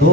2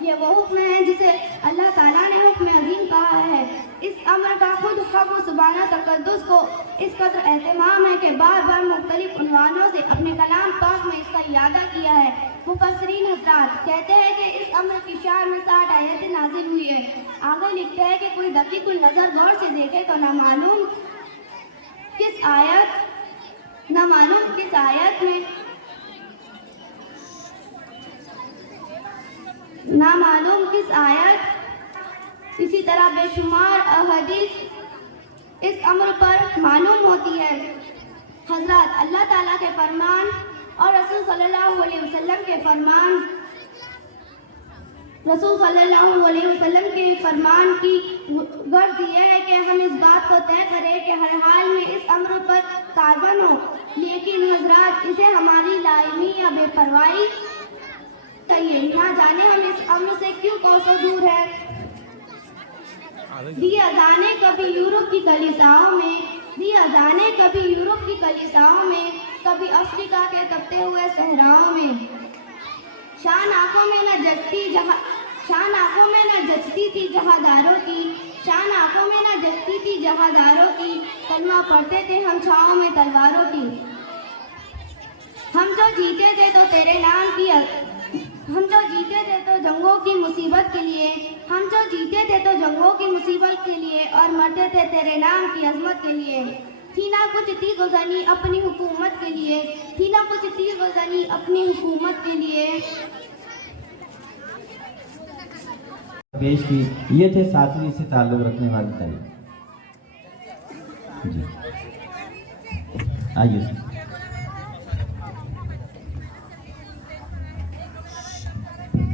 یہ وہ حکم ہے جسے اللہ تعالیٰ نے حکم عظیم کہا ہے۔ اس امر کا خود حق و سبحانہ تقدس کو اس قدر اہتمام ہے کہ بار بار مختلف عنوانوں سے اپنے کلام پاک میں اس کا اعادہ کیا ہے۔ مفسرین حضرات کہتے ہیں کہ اس امر کی شان میں 60 آیتیں نازل ہوئی ہے۔ آگے لکھتے ہیں کہ کوئی دقیق النظر غور سے دیکھے تو نامعلوم کس آیت اسی طرح بے شمار احادیث اس امر پر معلوم ہوتی ہے۔ حضرات اللہ تعالیٰ کے فرمان اور رسول صلی اللہ علیہ وسلم کے فرمان کی غرض یہ ہے کہ ہم اس بات کو طے کریں کہ ہر حال میں اس امر پر کاربن ہو، لیکن حضرات اسے ہماری لا علمی یا بے پرواہی کہیے، نہ جانے ہم اس امر سے کیوں کوسوں دور ہے۔ دی اذانیں کبھی یورپ کی کلیساؤں میں، کبھی افریقہ کے تپتے ہوئے صحراؤں میں، شان آنکھوں میں نہ جچتی تھی جہاداروں کی، کلمہ پڑھتے تھے ہم چھاؤں میں تلواروں کی۔ ہم جو جیتے تھے تو جنگوں کی مصیبت کے لیے، اور مرتے تھے تیرے نام کی عظمت کے لیے۔ تھی نہ کچھ تیغ زنی اپنی حکومت کے لیے، پیش کی۔ یہ تھے ساتویں سے تعلق رکھنے والی تعلیم۔ جی آئیے سر۔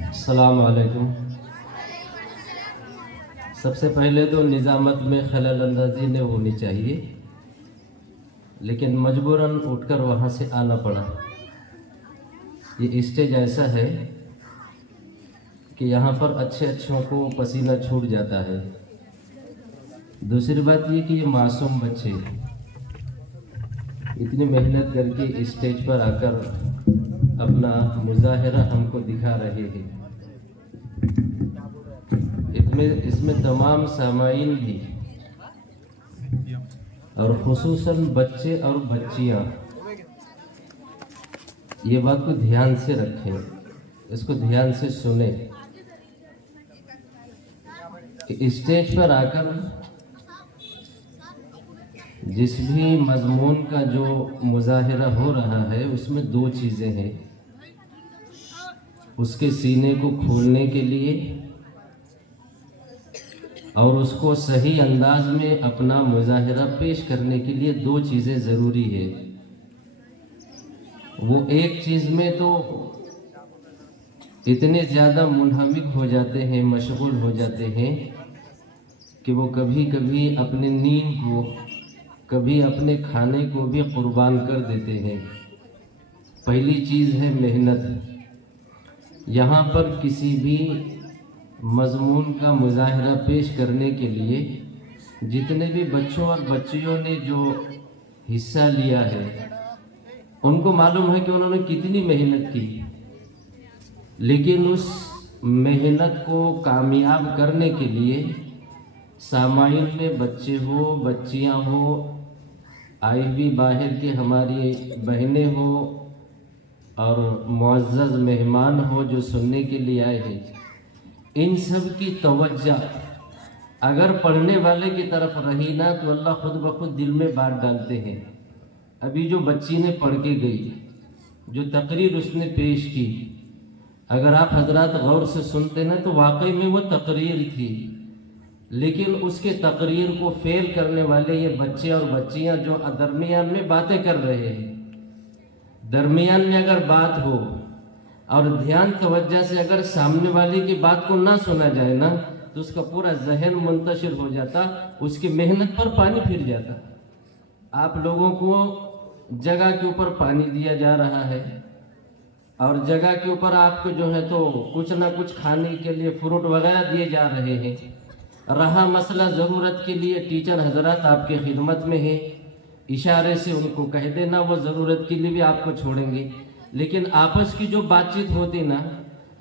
السلام علیکم۔ سب سے پہلے تو نظامت میں خلل اندازی نہیں ہونی چاہیے، لیکن مجبوراً اٹھ کر وہاں سے آنا پڑا۔ یہ اسٹیج ایسا ہے کہ یہاں پر اچھوں کو پسینہ چھوٹ جاتا ہے۔ دوسری بات یہ کہ یہ معصوم بچے اتنی محنت کر کے اسٹیج پر آ کر اپنا مظاہرہ ہم کو دکھا رہے ہیں۔ اس میں تمام سامعین بھی اور خصوصاً بچے اور بچیاں یہ بات کو دھیان سے رکھیں، اس کو دھیان سے سنیں کہ اسٹیج پر آ کر جس بھی مضمون کا جو مظاہرہ ہو رہا ہے اس میں دو چیزیں ہیں، اس کے سینے کو کھولنے کے لیے اور اس کو صحیح انداز میں اپنا مظاہرہ پیش کرنے کے لیے دو چیزیں ضروری ہے۔ وہ ایک چیز میں تو اتنے زیادہ منہمک ہو جاتے ہیں، مشغول ہو جاتے ہیں کہ وہ کبھی کبھی اپنے نیند کو، کبھی اپنے کھانے کو بھی قربان کر دیتے ہیں۔ پہلی چیز ہے محنت۔ یہاں پر کسی بھی مضمون کا مظاہرہ پیش کرنے کے لیے جتنے بھی بچوں اور بچیوں نے جو حصہ لیا ہے ان کو معلوم ہے کہ انہوں نے کتنی محنت کی، لیکن اس محنت کو کامیاب کرنے کے لیے سامعین میں بچے ہو، بچیاں ہو، آئی بھی باہر کے ہماری بہنیں ہو اور معزز مہمان ہو جو سننے کے لیے آئے ہیں، ان سب کی توجہ اگر پڑھنے والے کی طرف رہی نا تو اللہ خود بخود دل میں بات ڈالتے ہیں۔ ابھی جو بچی نے پڑھ کے گئی، جو تقریر اس نے پیش کی، اگر آپ حضرات غور سے سنتے نا تو واقعی میں وہ تقریر تھی، لیکن اس کے تقریر کو فیل کرنے والے یہ بچے اور بچیاں جو درمیان میں باتیں کر رہے ہیں۔ درمیان میں اگر بات ہو اور دھیان توجہ سے اگر سامنے والے کی بات کو نہ سنا جائے نا تو اس کا پورا ذہن منتشر ہو جاتا، اس کی محنت پر پانی پھر جاتا۔ آپ لوگوں کو جگہ کے اوپر پانی دیا جا رہا ہے اور جگہ کے اوپر آپ کو جو ہے تو کچھ نہ کچھ کھانے کے لیے فروٹ وغیرہ دیے جا رہے ہیں۔ رہا مسئلہ ضرورت کے لیے، ٹیچر حضرات آپ کی خدمت میں ہیں، اشارے سے ان کو کہہ دینا، وہ ضرورت کے لیے بھی آپ کو چھوڑیں گے۔ لیکن آپس کی جو بات چیت ہوتی نا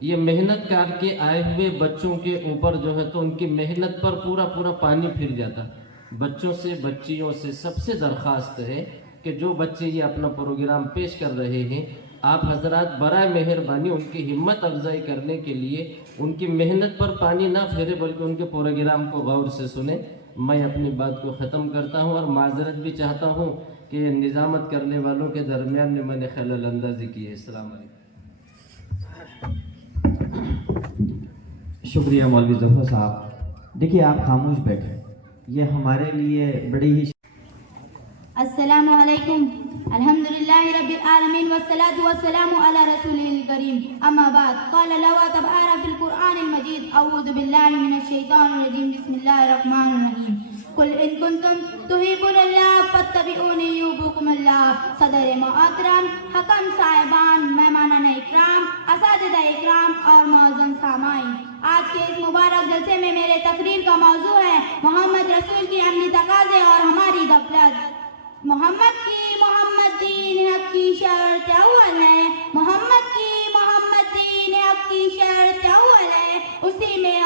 یہ محنت کر کے آئے ہوئے بچوں کے اوپر جو ہے تو ان کی محنت پر پورا پورا پانی پھر جاتا. بچوں سے بچیوں سے سب سے درخواست ہے کہ جو بچے یہ اپنا پروگرام پیش کر رہے ہیں آپ حضرات برائے مہربانی ان کی ہمت افزائی کرنے کے لیے ان کی محنت پر پانی نہ پھیرے بلکہ ان کے پروگرام کو غور سے سنیں. میں اپنی بات کو ختم کرتا ہوں اور معذرت بھی چاہتا ہوں کہ نظامت کرنے والوں کے درمیان میں نے خلل اندازی کی ہے. السلام علیکم. شکریہ مولوی ظفر صاحب. دیکھیے آپ خاموش بیٹھے, یہ ہمارے لیے بڑی ہی السلام علیکم. الحمدللہ رب العالمین والصلاة والسلام علی رسول الکریم. اما بعد قال اللہ تبارک فی القرآن المجید اعوذ باللہ من الشیطان الرجیم بسم اللہ الرحمن الرحیم. قل ان کنتم تحبون اللہ فاتبعونی یحببکم اللہ. صدر محترم, حکم صاحبان, مہمانان اکرام, اساتذہ اکرام اور معزز سامعین, آج کے اس مبارک جلسے میں میرے تقریر کا موضوع ہے محمد رسول کی عملی تقاضے اور ہماری غفلت. محمد کی محمد دین حق کی شرط اول ہے, محمد کی محمد دین حق کی شرط اول ہے, اسی میں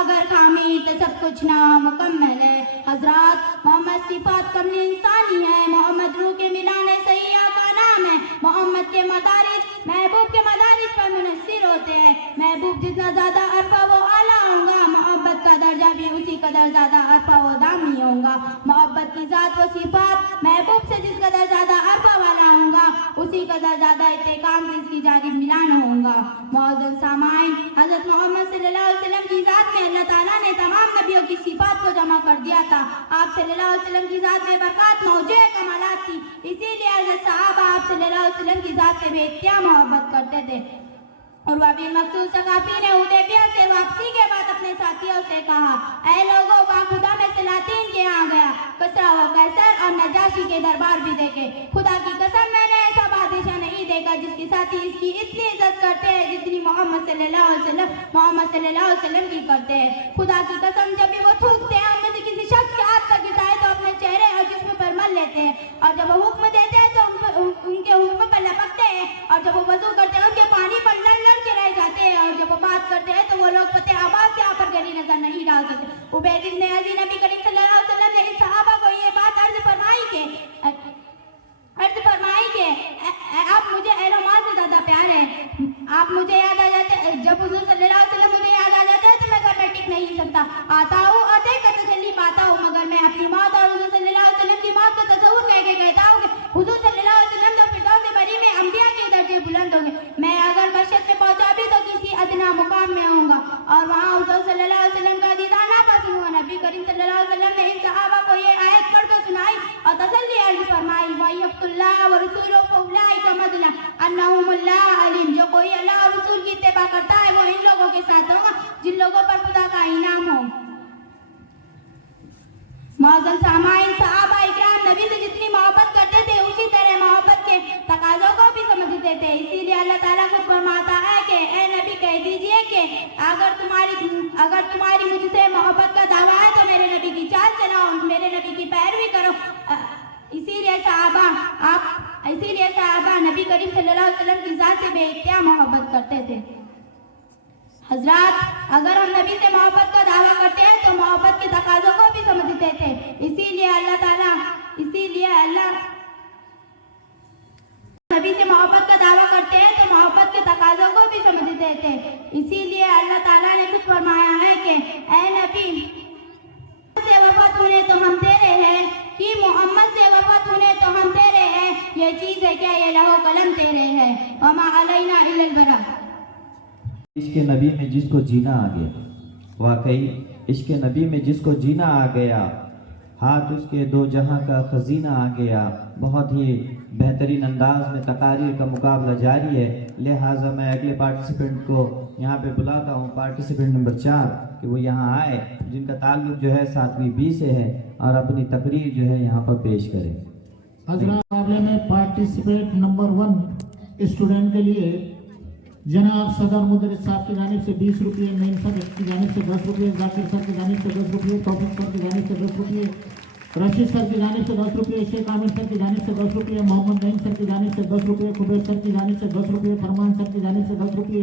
اگر خامی تو سب کچھ نامکمل ہے. حضرات, محمد صفات کمل انسانی ہے, محمد روح کے ملانے سیاح کا نام ہے. محمد کے مدارج محبوب کے مدارج پر منحصر ہوتے ہیں. محبوب جتنا زیادہ عرفہ و اعلیٰ ہوں گا, محبت کا درجہ بھی اسی قدر زیادہ عرفہ و دامی ہوگا. محبت کی ذات و صفات محبوب سے جس قدر زیادہ عرفہ والا ہوں گا اسی قدر زیادہ استحکام سے اس کی جانب ملان ہوگا. معزز سامعین, حضرت محمد صلی اللہ علیہ وسلم کی ذات میں اللہ تعالیٰ نے تمام نبیوں کی صفات کو جمع کر دیا تھا. آپ صلی اللہ علیہ وسلم کی ذات میں برکات موجے کمالات تھی, اسی لیے حضرت صحابہ آپ صلی اللہ علیہ وسلم کی ذات سے بے انتہا محبت کرتے تھے. اور بن مقصود ثقافی نے حدیبیہ سے واپسی کے بعد اپنے ساتھیوں سے کہا, اے لوگوں, باخدا میں سلاطین کے ہاں گیا, کسرا و قیصر اور نجاشی کے دربار بھی دیکھے. خدا کی قسم میں نے ایسا بادشاہ نہیں دیکھا جس کے ساتھی اس کی اتنی عزت کرتے ہیں جتنی محمد صلی اللہ علیہ وسلم کی کرتے ہیں. خدا کی قسم, جب بھی وہ تھوکتے ہیں ان میں سے کسی شخص کے ہاتھ پر گرتا ہے تو اپنے چہرے اور جسم پر مل لیتے ہیں, اور جب وہ حکم دیتے ہیں تو ان کے حکم پر لپکتے ہیں, اور جب وہ وضو کرتے ہیں ان کے پانی پر لڑ کے رہ جاتے ہیں, اور جب وہ بات کرتے ہیں تو وہ لوگ فتح آباد سے آپ پر گلی نظر نہیں ڈال سکتے. عبید بن عدی, نبی کریم صلی اللہ علیہ وسلم نے ان صحابہ کو یہ بات عرض فرمائی کہ آپ مجھے اہل و مال سے زیادہ پیار ہے. آپ مجھے یاد آ جاتے ہیں, جب حضور صلی اللہ علیہ وسلم مجھے یاد آ جاتا ہے تو میں گھر میں ٹک نہیں سکتا. آتا ہوں اور دیکھ کر تسلی پاتا ہوں, مگر میں اپنی موت اور حضور صلی اللہ علیہ وسلم کی موت کو تصور کہہ کے کہتا ہوں کہ حضور صلی اللہ علیہ وسلم تو فردوس بری میں انبیاء کے درجے بلند ہوں گے. میں اگر بشت میں پہنچا بھی تو کسی ادنا مقام میں ہوں گا, اور وہاں حضور صلی اللہ علیہ وسلم کا دیدار نہ پسند ہوا. نبی کریم صلی اللہ علیہ وسلم نے ان صحابہ کو یہ آیت پڑھ کر سنائی اور تسلی عرض فرمائی, وَيَحْفُ اللَّهَ وَرَسُولُهُ فَأُولَٰئِكَ مَعَ أَنَّهُمُ اللَّهُ عَلِيمٌ. جو کوئی اللہ اور رسول کی اتباع کرتا ہے وہ ان لوگوں کے ساتھ ہوگا جن لوگوں پر خدا کا انعام ہو. معزز سامعین, صحابہ اکرام نبی سے جتنی محبت کرتے تھے اسی طرح محبت کے تقاضوں کو بھی سمجھتے تھے. اسی لیے اللہ تعالیٰ کو فرماتا ہے کہ اے نبی کہہ دیجئے کہ اگر تمہاری مجھ سے محبت کا دعویٰ ہے تو میرے نبی کی چال چلاؤ, میرے نبی کی پیروی کرو. اسی لیے صحابہ نبی کریم صلی اللہ علیہ وسلم کی ذات سے بے انتہا محبت کرتے تھے. حضرات, اگر ہم نبی سے محبت کا دعویٰ کرتے ہیں تو محبت کے تقاضوں کو بھی سمجھتے تھے. اسی لیے نبی سے محبت کا دعویٰ کرتے ہیں تو محبت کے تقاضوں کو بھی سمجھتے تھے. اسی لیے اللہ تعالیٰ نے کچھ فرمایا ہے کہ اے نبی, سے وفات ہونے تو ہم تیرے ہیں, کہ محمد سے وفات ہونے تو ہم تیرے ہیں. یہ چیز ہے کیا, یہ لوح و قلم تیرے ہے. وما علینا الا البلاغ. عشق نبی میں جس کو جینا آ گیا, واقعی عشق نبی میں جس کو جینا آ گیا, ہاتھ اس کے دو جہاں کا خزینہ آ گیا. بہت ہی بہترین انداز میں تقاریر کا مقابلہ جاری ہے, لہٰذا میں اگلے پارٹیسپینٹ کو یہاں پہ بلاتا ہوں, پارٹیسپینٹ نمبر 4, کہ وہ یہاں آئے جن کا تعلق جو ہے 7ویں B سے ہے اور اپنی تقریر جو ہے یہاں پر پیش کریں. حضرات, مقابلے میں پارٹیسپینٹ نمبر 1 اسٹوڈنٹ کے لیے جناب صدر مدرس صاحب کی جانب سے 20 روپئے, نعیم صاحب کی جانب سے 10 روپئے, ذاکر صاحب کی جانب سے 10 روپئے, توفیق صاحب کی جانب سے 10 روپئے, رشید سر کی جانب سے 10 روپئے, شیخ عامر سر کی جانب سے 10 روپئے, محمد نعیم سر کی جانب سے 10 روپئے, قبیر سر کی جانب سے 10 روپئے, فرمان سر کی جانب سے 10 روپئے,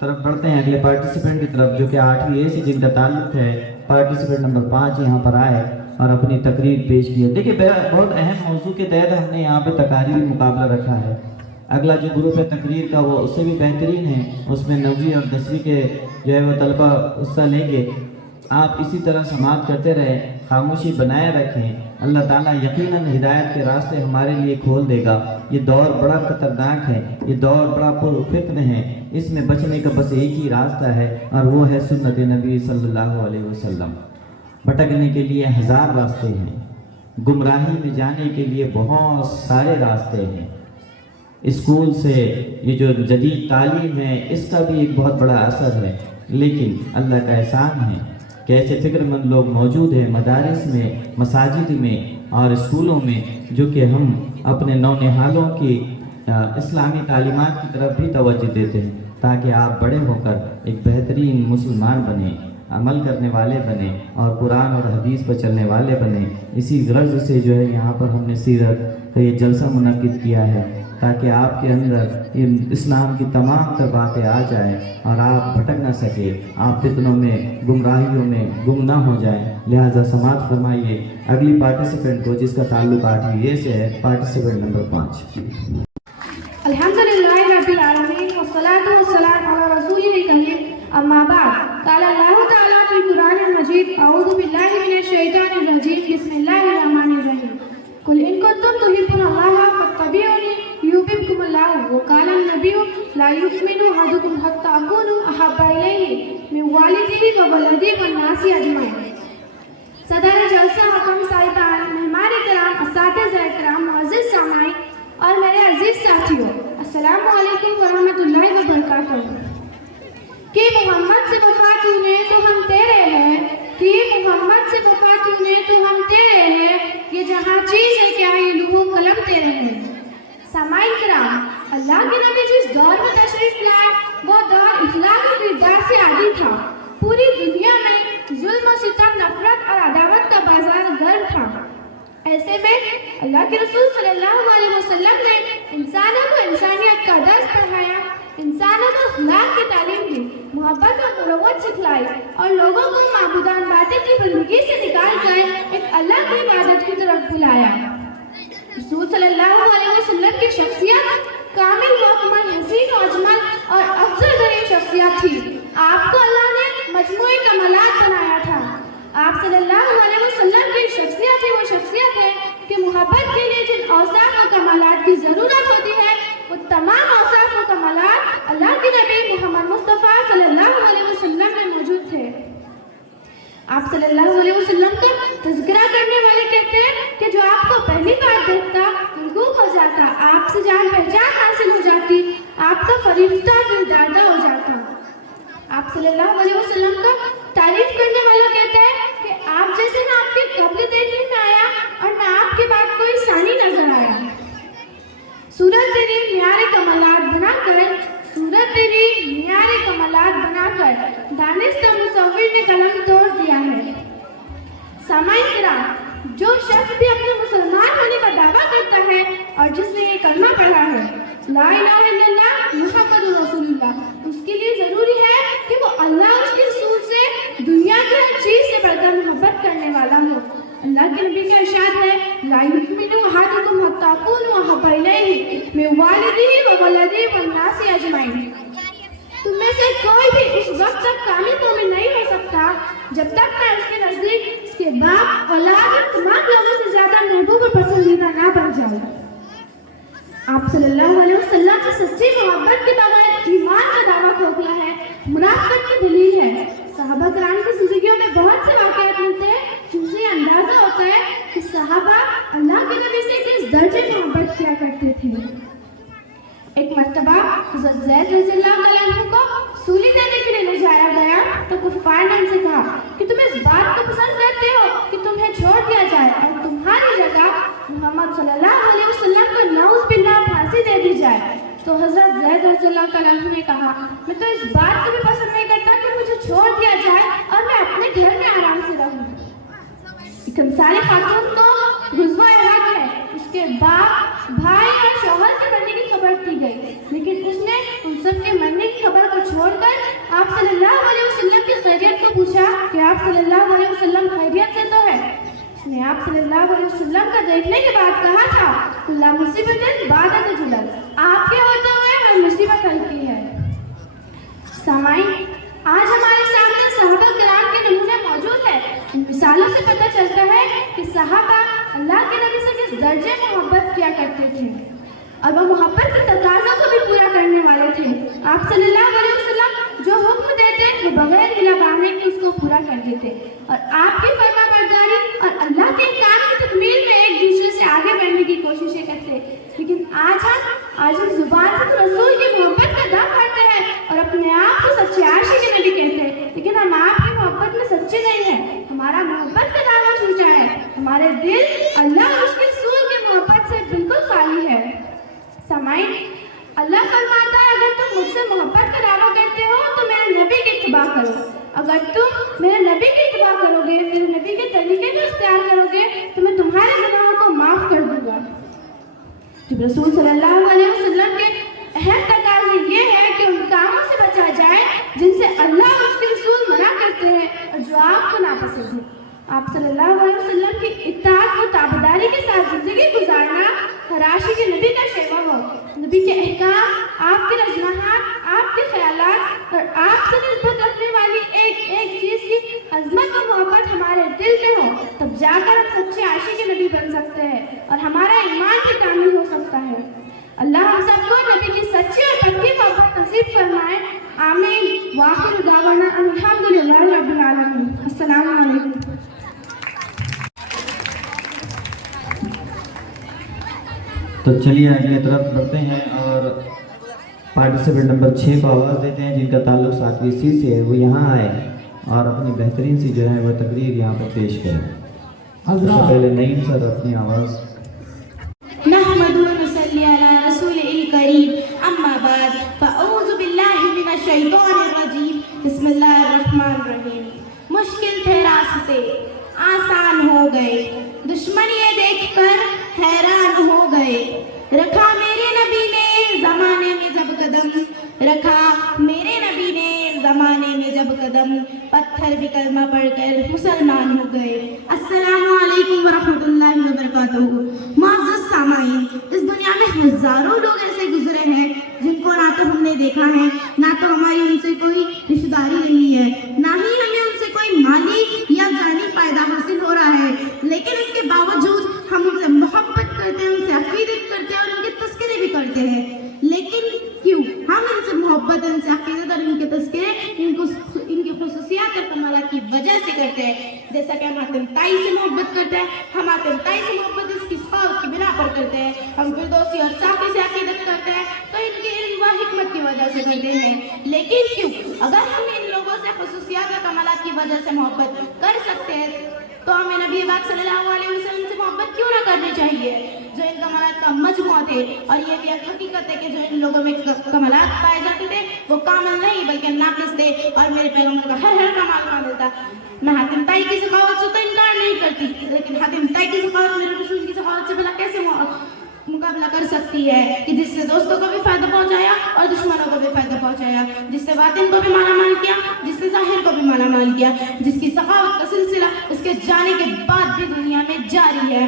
طرف بڑھتے ہیں اگلے پارٹیسپینٹ کی طرف جو کہ 8ویں اے سے جن کا تعلق ہے. پارٹیسپینٹ نمبر 5 یہاں پر آئے اور اپنی تقریر پیش کی ہے. دیکھیے بہت اہم موضوع کے تحت ہم نے یہاں پہ تقاریری مقابلہ رکھا ہے. اگلا جو گروپ ہے تقریر کا وہ اس سے بھی بہترین ہے, اس میں 9ویں اور 10ویں کے جو ہے وہ طلبہ حصہ لیں گے. آپ اسی طرح سماعت کرتے رہیں, خاموشی بنائے رکھیں. اللہ تعالیٰ یقیناً ہدایت کے راستے ہمارے لیے کھول دے گا. یہ دور بڑا خطرناک ہے, یہ دور بڑا پرفتن ہے. اس میں بچنے کا بس ایک ہی راستہ ہے اور وہ ہے سنت نبی صلی اللہ علیہ وسلم. بھٹکنے کے لیے ہزار راستے ہیں, گمراہی میں جانے کے لیے بہت سارے راستے ہیں. اسکول سے یہ جو جدید تعلیم ہے اس کا بھی ایک بہت بڑا اثر ہے, لیکن اللہ کا احسان ہے کہ ایسے فکر مند لوگ موجود ہیں مدارس میں, مساجد میں اور اسکولوں میں, جو کہ ہم اپنے نونہالوں کی اسلامی تعلیمات کی طرف بھی توجہ دیتے ہیں تاکہ آپ بڑے ہو کر ایک بہترین مسلمان بنیں, عمل کرنے والے بنیں اور قرآن اور حدیث پر چلنے والے بنیں. اسی غرض سے جو ہے یہاں پر ہم نے سیرت کا یہ جلسہ منعقد کیا ہے تاکہ آپ کے اندر اسلام کی تمام تر باتیں آ جائیں اور آپ بھٹک نہ سکے, آپ فتنوں میں گمراہیوں میں گم نہ ہو جائیں. لہٰذا سماعت فرمائیے اگلی پارٹیسپینٹ کو جس کا تعلق 8ویں اے سے ہے, پارٹیسپینٹ نمبر 5. الحمدللہ رب العالمین والصلاة والسلام علی رسولہ الکریم, اما بعد. قال اللہ تعالیٰ فی القرآن المجید, اعوذ باللہ من الشیطان الرجیم, بسم اللہ الرحمن الرحیم. قل ان کنتم تحبون اللہ فاتبعونی یحببکم اللہ. وقال النبی لا یؤمن احدکم حتی اکون احب الیہ من والدہ وولدہ والناس اجمعین. صدر جلسہ حکم صاحبان, مہمان کرام, اساتذہ کرام, معزز سامعین اور میرے عزیز ساتھیوں, السلام علیکم ورحمۃ اللہ وبرکاتہ. کہ محمد سے وفا کیوں نے تو ہم تیرے ہیں, کہ محمد سے وفا کیوں نے تو ہم تیرے ہیں, یہ جہاں چیز ہے کیا یہ لوح و قلم تیرے ہیں. سامعین کرام, اللہ کے نبی جس دور میں تشریف لائے وہ دور اخلاق و کردار سے عادی تھا. پوری دنیا میں ظلم و ستم, نفرت اور عداوت کا بازار گرم تھا. ایسے میں اللہ کے رسول صلی اللہ علیہ وسلم نے انسانوں کو انسانیت کا درس پڑھایا, انسانوں کو اخلاق کی تعلیم دی, محبت اور مروت سکھلائی اور لوگوں کو معبودان باطل کی بندگی سے نکال کر ایک اللہ کی عبادت کی طرف بلایا. رسول صلی اللہ علیہ وسلم کی شخصیت کامل و اکمل, حسین و اجمل اور افضل ترین شخصیت تھی. آپ کو اللہ نے مجموعی کمالات بنایا تھا. آپ صلی اللہ علیہ وسلم کی شخصیت ہی وہ شخصیت ہے کہ محبت کے لیے جن اوصاف و کمالات کی ضرورت ہوتی ہے وہ تمام اوصاف و کمالات اللہ کے نبی محمد مصطفیٰ صلی اللہ علیہ وسلم میں موجود تھے. آپ صلی اللہ علیہ وسلم کا تذکرہ کرنے والے کہتے ہیں کہ جو آپ کو پہلی بار دیکھتا مرغوب ہو جاتا, آپ سے جان پہچان حاصل ہو جاتی, آپ کا فرشتہ دل دادا ہو جاتا. آپ صلی اللہ علیہ وسلم کا تعریف کرنے والا کہتا ہے کہ آپ جیسے نہ آپ کے قبل دیکھنے میں آیا اور نہ آپ کے بعد کوئی ثانی نظر آیا. سورت تیری معیار کمالات بنا کر, سورت تیری معیار کمالات بنا کر دانستہ مصور نے قلم توڑ دیا ہے. سامعین کرام, جو شخص بھی اپنے مسلمان ہونے کا دعویٰ کرتا ہے اور جس نے یہ کلمہ پڑھا ہے لا الہ الا اللہ محمد رسول اللہ, اس کے لیے ضروری ہے کہ وہ اللہ اور اس کے رسول سے دنیا کی ہر چیز سے بڑھ کر محبت کرنے والا ہو. اللہ کے نبی کا ارشاد ہے لا یؤمن احدکم حتی اکون احب الیہ من والدہ وولدہ والناس اجمعین. تم میں سے کوئی بھی اس وقت تک کامل مومن نہیں ہو سکتا جب تک میں اس کے نزدیک اس کے باپ, اولاد اور تمام لوگوں سے زیادہ محبوب اور پسندیدہ نہ بن جاؤں. آپ صلی اللہ علیہ وسلم سے سچی محبت کے بغیر ایمان کا دعویٰ کھوکھلا ہے, منافقت کی دلیل ہے. صحابہ کرام کی زندگیوں میں بہت سے واقعات ملتے ہیں جن سے اندازہ ہوتا ہے کہ صحابہ اللہ کے نبی سے کس درجے محبت کیا کرتے تھے. ایک مرتبہ حضرت زید رضی اللہ عنہ کو سولی دینے کے لیے لے جایا گیا تو کفار نے ان سے کہا کہ تم اس بات کو پسند کرتے ہو کہ تمہیں چھوڑ دیا جائے اور تمہاری جگہ محمد صلی اللہ علیہ وسلم کو نعوذ باللہ پھانسی دے دی جائے. تو حضرت زید رضی اللہ عنہ نے کہا میں تو اس بات کو بھی پسند نہیں کرتا کہ مجھے چھوڑ دیا جائے اور میں اپنے گھر میں آرام سے رہوں. ساری خاتون کو غزوہ عراق ہے, اس کے باپ, بھائی اور شوہر کے مرنے کی خبر دی گئی, لیکن اس نے ان سب کے مرنے کی خبر کو چھوڑ چھوڑ کر آپ صلی اللہ علیہ وسلم کی خیریت کو پوچھا کہ آپ صلی اللہ علیہ وسلم خیریت سے تو ہے؟ اس نے آپ صلی اللہ علیہ وسلم کا دیکھنے کے بعد کہا تھا اللہ مصیبت بعد جلل، آپ کے ہوتے ہوئے وہ مصیبت ہلکی ہے۔ سامعین، آج ہمارے سامنے صحابہ کرام کے نمونے موجود ہیں۔ ان مثالوں سے پتہ چلتا ہے کہ صحابہ اللہ کے نبی سے کس درجے محبت کیا کرتے تھے اور وہ محبت کے تقاضوں کو بھی پورا کرنے والے تھے۔ آپ صلی اللہ علیہ وسلم جو حکم دیتے وہ بغیر ہلا بانے کے اس کو پورا کر دیتے، اور آپ کی فرما برداری اور اللہ کے احکام کی تکمیل میں ایک دوسرے سے آگے بڑھنے کی کوششیں کرتے۔ لیکن آج ہم زبان سے تو رسول کی محبت کا دعویٰ کرتے ہیں اور اپنے آپ کو سچے عاشق نبی کہتے ہیں، لیکن ہم آپ کی محبت میں سچے نہیں ہیں۔ ہمارا محبت کا دعویٰ جھوٹا ہے، ہمارے دل اللہ اور اس کے رسول کی محبت سے بالکل خالی ہے۔ سامعین، اللہ فرماتا ہے اگر تم مجھ سے محبت کا دعویٰ کرتے ہو تو میرے نبی کی اتباع کرو۔ اگر تم میرے نبی کی اتباع کرو گے، میرے نبی کے طریقے کو اختیار کرو گے تو میں تمہارے گناہوں کو معاف کر دوں گا۔ جب رسول صلی اللہ علیہ وسلم کے اہم تقاضے یہ ہے کہ ان کاموں سے بچا جائے جن سے اللہ اور اس کے رسول منع کرتے ہیں اور جو آپ کو ناپسند ہے۔ آپ صلی اللہ علیہ وسلم کی اطاعت و تابعداری کے ساتھ زندگی گزارنا ہر عاشق نبی کا شیوا ہو۔ نبی کے احکام، آپ کے رجحانات، آپ کے خیالات اور آپ سے نسبت رکھنے والی ایک ایک چیز کی عظمت و محبت ہمارے دل میں ہو، تب جا کر ہم سچے عاشق نبی بن سکتے ہیں اور ہمارا ایمان بھی کامل ہو سکتا ہے۔ اللہ ہم سب کو نبی کی سچی اور پکی محبت نصیب فرمائے، آمین۔ وآخر دعوانا الحمدللہ رب العالمین۔ السلام علیکم۔ تو چلیے اگلی طرف بڑھتے ہیں اور پارٹیسپیٹ نمبر 6 کو آواز دیتے ہیں جن کا تعلق 7ویں سی سے ہے، وہ یہاں آئے اور اپنی بہترین سی جو ہے وہ تقریر یہاں پر پیش کریں۔ اس سے پہلے نعیم سر اپنی آواز۔ نحمد و نصلی علی رسول الکریم، اما بعد فاعوذ باللہ من الشیطان الرجیم، بسم اللہ الرحمن الرحیم۔ مشکل تھے راستے آسان ہو گئے، دشمن یہ دیکھ کر حیران ہو گئے، رکھا میرے نبی نے زمانے میں جب قدم، رکھا میرے نبی نے زمانے میں جب قدم، پتھر بھی کلمہ پڑھ کر مسلمان ہو گئے۔ السلام علیکم ورحمۃ اللہ وبرکاتہ۔ معزز سامعین، اس دنیا میں ہزاروں لوگ ایسے گزرے ہیں جن کو نہ تو ہم نے دیکھا ہے، نہ تو ہماری ان سے کوئی رشتہ داری نہیں ہے، نہ ہی ہمیں ان سے کوئی مالی یا جانی فائدہ حاصل ہو رہا ہے، لیکن اس کے باوجود ہم ان سے محبت کرتے ہیں، ان سے عقیدت کرتے ہیں اور ان کے تذکرے بھی کرتے ہیں۔ لیکن کیوں ہم ان سے محبت، ان سے عقیدت اور ان کے تذکرے ان کی خصوصیات اور کمالات کی وجہ سے کرتے ہیں؟ جیسا کہ ہم حاتم طائی سے محبت کرتے ہیں، ہم حاتم طائی سے محبت اس کی صفات کی بنا پر کرتے ہیں، ہم فردوسی اور ساقی سے عقیدت کرتے ہیں تو ان کے علم و حکمت کی وجہ سے کرتے ہیں۔ لیکن کیوں اگر ہم ان لوگوں سے خصوصیات اور کمالات کی وجہ سے محبت کر سکتے ہیں تو ہمیں نبی پاک صلی اللہ علیہ وسلم سے محبت کیوں نہ کرنی چاہیے جو ان کمالات کا مجموعہ تھے؟ اور یہ بھی ایک حقیقت ہے کہ جو ان لوگوں میں کمالات پائے جاتے تھے وہ کامل نہیں بلکہ ناقص تھے، اور میرے پیغمبر کا ہر کمال کامل تھا۔ میں حاتم طائی کی سخاوت سے تو انکار نہیں کرتی، لیکن حاتم طائی کی سخاوت میرے رسول کی سخاوت سے بلا کیسے مقابلہ کر سکتی ہے کہ جس سے دوستوں کو بھی فائدہ پہنچایا اور دشمنوں کو بھی فائدہ پہنچایا، جس سے باطن کو بھی مالا مال کیا، جس نے ظاہر کو بھی مالا مال کیا، جس کی سخاوت کا سلسلہ اس کے جانے کے بعد بھی دنیا میں جاری ہے۔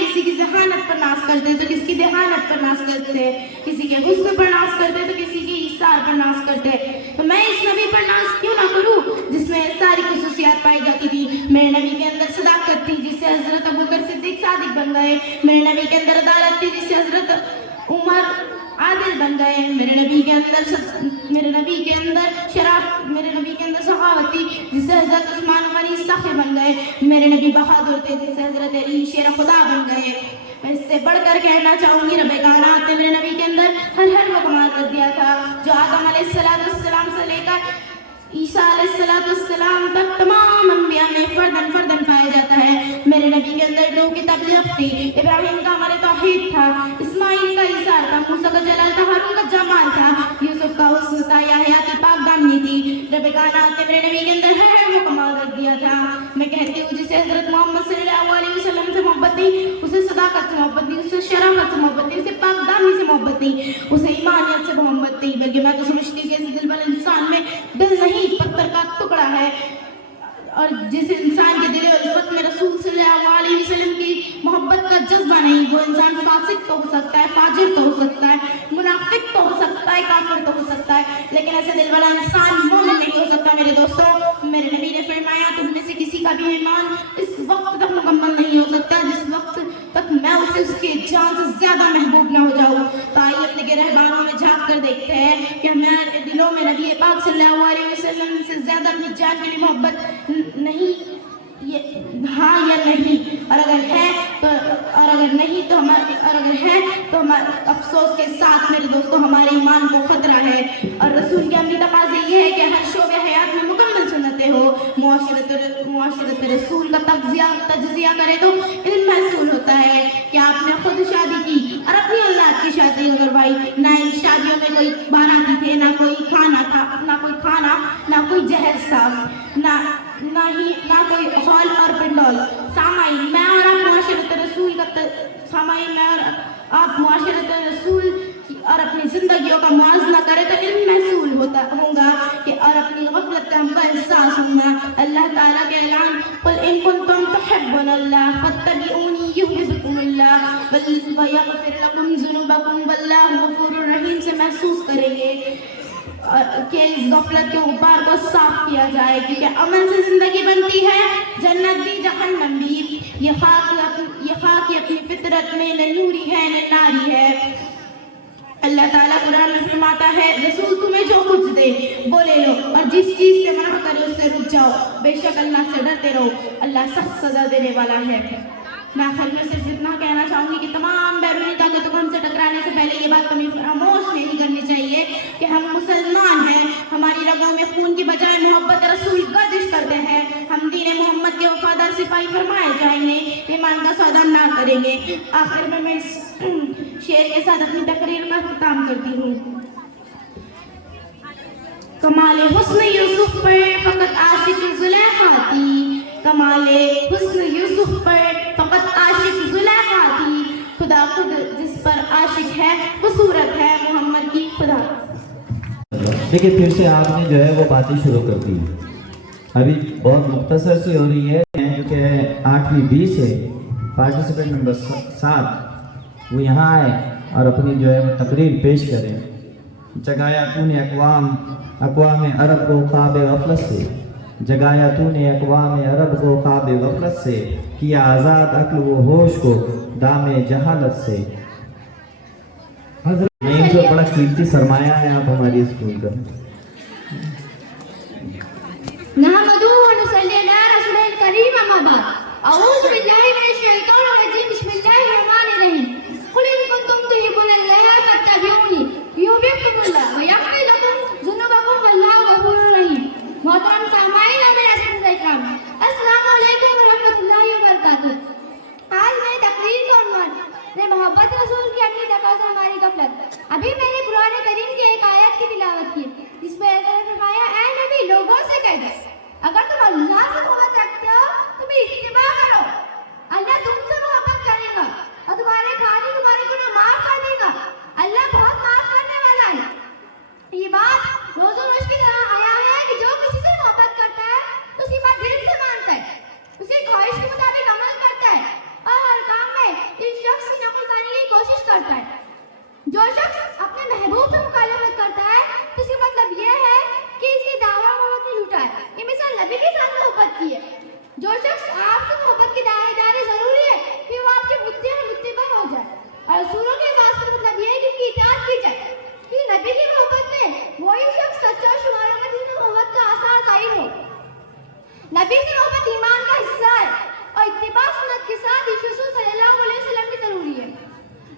کسی کی ذہانت پر ناز کرتے تو کسی کی دہانت پر ناز کرتے، کسی کے غصے پر ناز کرتے تو کسی کی ایثار پر ناز کرتے، تو میں اس نبی پر ناز کیوں نہ کروں جس میں ساری خصوصیات پائی جاتی تھی؟ میرے نبی کے اندر صداقت تھی جس سے حضرت ابوبکر صدیق صادق بن گئے، میرے نبی کے اندر عدالت تھی جس سے حضرت عمر عادل بن گئے، میرے نبی کے اندر شرف، میرے نبی کے اندر سخاوت تھی جس سے حضرت عثمان غنی سخی بن گئے، میرے نبی بہادر تھے جس سے حضرت علی شیر خدا بن گئے۔ میں اس سے بڑھ کر کہنا چاہوں گی رب کائنات نے میرے نبی کے اندر ہر وہ کمال کر دیا تھا جو آدم علیہ السلام سے لے کر عیسیٰ علیہ السلام تک تمام انبیاء میں فردن پایا جاتا ہے۔ میرے نبی کے اندر نوح کی تبلیغ تھی، ابراہیم کا عمل توحید تھا، اسماعیل کا ایثار تھا، موسیٰ کا جلال تھا، ہارون کا جمال تھا، یوسف کا حسن تھا، یحییٰ کی پاک دامنی تھی۔ رب کائنات نے میرے نبی کے اندر ہر وہ کمال رکھ دیا تھا۔ میں کہتی ہوں جسے حضرت محمد صلی اللہ علیہ وسلم سے محبت محبت نہیں، اسے صداقت سے محبت نہیں، اسے شرافت سے محبت نہیں، اسے پاکدامنی سے محبت نہیں، اسے ایمانیت سے محبت نہیں، بلکہ میں تو سمجھتی ہوں کہ ایسے دل والے انسان میں دل نہیں پتھر کا ٹکڑا ہے، اور جس انسان کے دل الفت میں رسول صلی اللہ علیہ وسلم کی محبت کا جذبہ نہیں، وہ انسان فاسق تو ہو سکتا ہے، فاجر تو ہو سکتا ہے، منافق تو ہو سکتا ہے، کافر تو ہو سکتا ہے، لیکن ایسے دل والا انسان مومن نہیں ہو سکتا۔ میرے دوستوں، میرے نبی نے فرمایا تم میں سے کسی کا بھی ایمان اس وقت تک مکمل نہیں ہو سکتا جس وقت تک میں اسے اس کی جان سے زیادہ محبوب نہ ہو جاؤں۔ تو آئیے اپنے گرہبانوں میں جھانک کر دیکھتے ہیں کہ ہمارے دلوں میں نبی پاک صلی اللہ علیہ وسلم سے زیادہ اپنی جان کے لیے محبت نہیں، ہاں یا نہیں، اور اگر ہے تو ہمارے افسوس کے ساتھ میرے دوستوں ہمارے ایمان کو خطرہ ہے۔ اور رسول کے عملی تقاضے یہ ہے کہ ہر شعبہ حیات میں مکمل سنتیں ہو، معاشرت رسول کا تجزیہ کرے تو علم محصول ہوتا ہے کہ آپ نے خود شادی کی اور اپنی اولاد کی شادی کروائی، نہ ان شادیوں میں کوئی باراتی تھے، نہ کوئی کھانا، نہ کوئی جہیز تھا، نہ کوئی ہال اور پنڈال۔ سامعین، میں اور آپ معاشرت رسول اور اپنی زندگیوں کا موازنہ کرے تو علم محصول ہوگا کہ اور اپنی غفلت کا ہم کا احساس ہوگا۔ اللہ تعالیٰ کے اعلان قل ان کنتم تحبون اللہ فاتبعونی یحببکم اللہ ویغفر لکم ذنوبکم واللہ غفور الرحیم سے محسوس کریں گے کہ اس غفلت کے غبار کو صاف کیا جائے، کیونکہ عمل سے زندگی بنتی ہے، جنت بھی جہنم بھی۔ یہ خاک اپنی فطرت میں نہ نوری ہے نہ ناری ہے۔ اللہ تعالیٰ قرآن میں فرماتا ہے رسول تمہیں جو کچھ دے وہ لے لو اور جس چیز سے منع کرے اس سے رک جاؤ، بے شک اللہ سے ڈرتے رہو، اللہ سخت سزا دینے والا ہے۔ میں آخر میں صرف اتنا کہنا چاہوں گی کہ تمام بیرونی طاقتوں کو ہم سے ٹکرانے سے پہلے یہ بات کبھی فراموش نہیں کرنی چاہیے کہ ہم مسلمان ہیں، ہماری رگوں میں خون کی بجائے محبت رسول گردش کرتے ہیں، ہم دین محمد کے وفادار سپاہی فرمائے جائیں گے، ایمان کا سودا نہ کریں گے۔ آخر میں اس شعر کے ساتھ اپنی تقریر کا اختتام کرتی ہوں۔ کمال حسن یوسف پر فقط عاشق زلیخا تھی، کمال حسن یوسف پر فقط عاشق زلیخا تھی، خدا خود جس پر عاشق ہے وہ صورت ہے محمد کی خدا۔ دیکھیے پھر سے آپ نے جو ہے وہ باتیں شروع کر دی، ابھی بہت مختصر سی ہو رہی ہے، جو کہ 8ویں بی سے پارٹیسپینٹ نمبر 7 وہ یہاں آئے اور اپنی جو ہے وہ تقریر پیش کریں۔ جگایا تو نے اقوام عرب کو خواب غفلت سے، جگایا تو نے اقوام عرب کو خواب غفلت سے، کیا آزاد عقل و ہوش کو دام جہالت سے۔ نہیں جو بڑا قیمتی سرمایہ ہے آپ ہماری اسکول کا۔ نحمدہ و نصلی علی رسول الکریم، اما بعد، اعوذ باللہ من الشیطان الرجیم، بسم اللہ الرحمن الرحیم، قل ان کنتم تحبون اللہ فاتبعونی یحببکم اللہ ویغفر لکم ذنوبکم واللہ غفور رحیم۔ محترم سامعین اور میرے عزیز اکرام، السلام علیکم ورحمۃ اللہ وبرکاتہ۔ آج میں تقریر کا عنوان ہے محبت رسول کی اپنی تقاضا ہماری غفلت۔ ابھی میں نے قرآن کریم کی ایک آیت کی تلاوت کی جس میں اللہ نے فرمایا اے نبی لوگوں سے کہہ دو اگر تم اللہ سے محبت رکھتے ہو تو میری اتباع کرو، اللہ تم سے محبت کرے گا اور تمہارے کھانے تمہارے گناہ معاف کر دے گا، اللہ بہت معاف کرنے والا ہے۔ یہ بات موضوع رشک کی طرح آیا ہے کہ جو کسی سے محبت کرتا ہے تو اسی بات دل سے مانتا ہے، اس کی خواہش کے مطابق عمل کرتا ہے اور ہر کام میں اس شخص کی نقل کرنے کی کوشش کرتا ہے۔ جو شخص اپنے محبوب سے مخالفت کرتا ہے تو اس کا مطلب یہ ہے کہ اس کی دعویٰ محبت نہیں لوٹا ہے، یہ مثال نبی کے ساتھ محبت کی ہے۔ جو شخص آپ سے محبت کی دعوے داری ضروری ہے کہ وہ آپ کے مدعے اور متبع ہو جائے، اور رسولوں کے واسطے مطلب یہ ہے کہ ان کی اطاعت کی جائے، کہ نبی کی محبت میں وہی شخص سچا شمار ہوگا جس میں محبت کا آثار ظاہر ہو۔ نبی سے محبت ایمان کا حصہ ہے اور اتباع سنت کے ساتھ رسول صلی اللہ علیہ وسلم کی ضروری ہے۔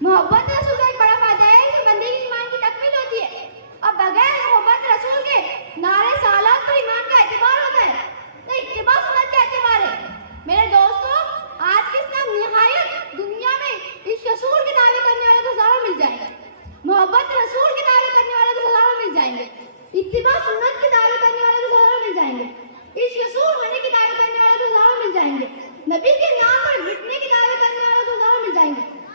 محبت رسول کا ایک بڑا فائدہ ہے کہ بندے کی ایمان کی تکمیل ہوتی ہے، اور بغیر محبت رسول کے نعرے سالات پر ایمان کا اعتبار ہوتا ہے، نہ اتباع سنت کا اعتبار ہے۔ میرے دوستو، آج کے اس نہایت دنیا میں اس رسول کے دعوے کرنے والے تو ہزاروں مل جائیں گے، محبت رسول کے دعوے کرنے والے تو ہزاروں مل جائیں گے، اتباع سنت کے دعوے کرنے والے تو ہزاروں مل جائیں گے، اس رسول ہونے کے دعوے کرنے والے تو ہزاروں مل جائیں گے، نبی کے نام پر مٹنے کے دعوے کرنے